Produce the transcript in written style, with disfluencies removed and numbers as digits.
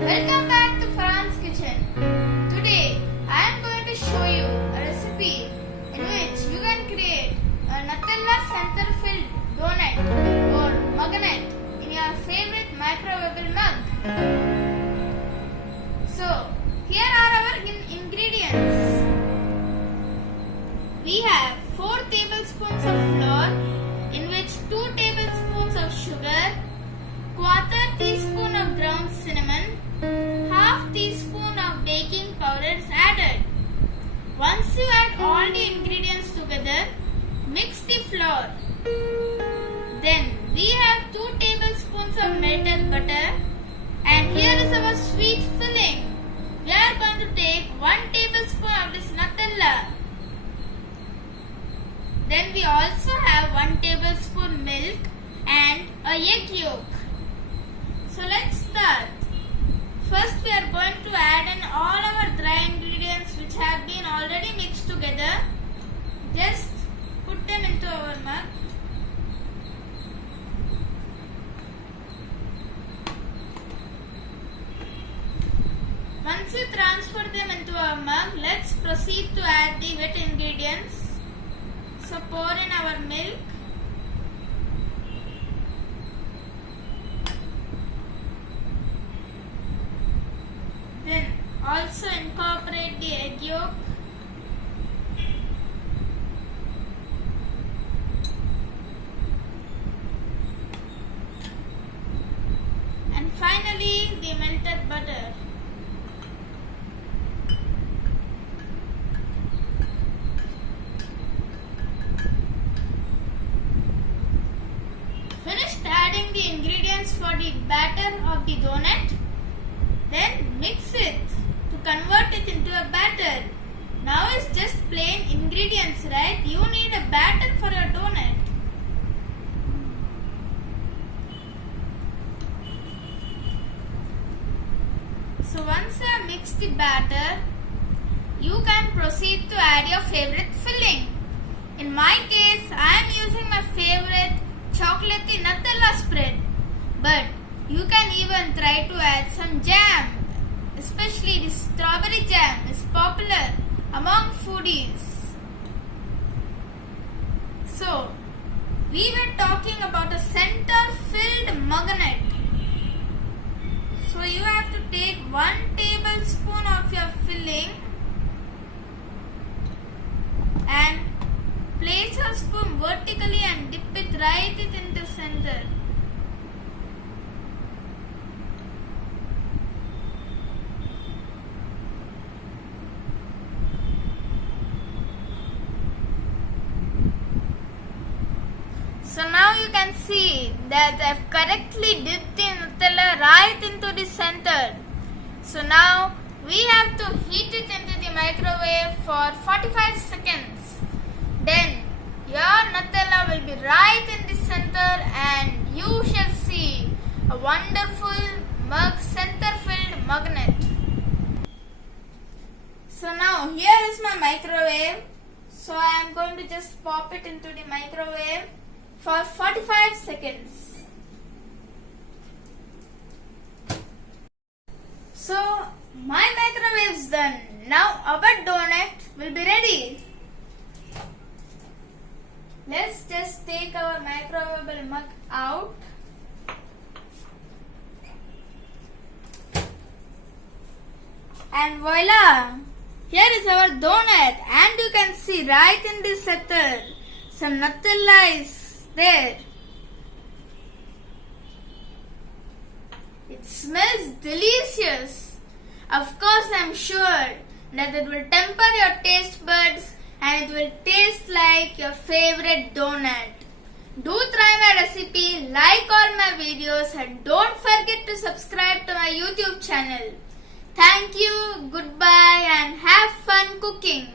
Welcome back to Farhaan's kitchen. Today I am going to show you a recipe in which you can create a Nutella center-filled donut or Mugnut in your favorite microwavable mug. So here are our ingredients. We have 4 tablespoons of flour in which 2 tablespoons of sugar, quarter teaspoon of ground cinnamon, half teaspoon of baking powder is added. Once you add all the ingredients together, mix the flour. Then we have 2 tablespoons of melted butter, and here is our sweet filling. We are going to take 1 tablespoon of this Nutella. Then we also have 1 tablespoon milk and a egg yolk. So let's start. First we are going to add in all our dry ingredients which have been already mixed together. Just put them into our mug. Once we transfer them into our mug, let's proceed to add the wet ingredients. So pour in our milk. Then also incorporate the egg yolk. And finally the melted butter. Finished adding the ingredients for the batter of the donut. Then mix it to convert it into a batter. Now it's just plain ingredients, right? You need a batter for your donut. So once you have mixed the batter, you can proceed to add your favorite filling. In my case, I am using my favorite chocolatey Nutella spread. But you can even try to add some jam. Especially the strawberry jam is popular among foodies. So, we were talking about a center-filled Mugnut. So, you have to take 1 tablespoon of your filling and place your spoon vertically and dip it right in the center. So now you can see that I have correctly dipped the Nutella right into the center. So now we have to heat it into the microwave for 45 seconds. Then your Nutella will be right in the center and you shall see a wonderful center-filled Mugnut. So now here is my microwave. So I am going to just pop it into the microwave for 45 seconds. So my microwave is done. Now our donut will be ready. Let's just take our microwavable mug out. And voila! Here is our donut, and you can see right in the center some Nutella is there. It smells delicious. Of course, I am sure that it will temper your taste buds and it will taste like your favorite donut. Do try my recipe, like all my videos, and don't forget to subscribe to my YouTube channel. Thank you, goodbye, and have fun cooking.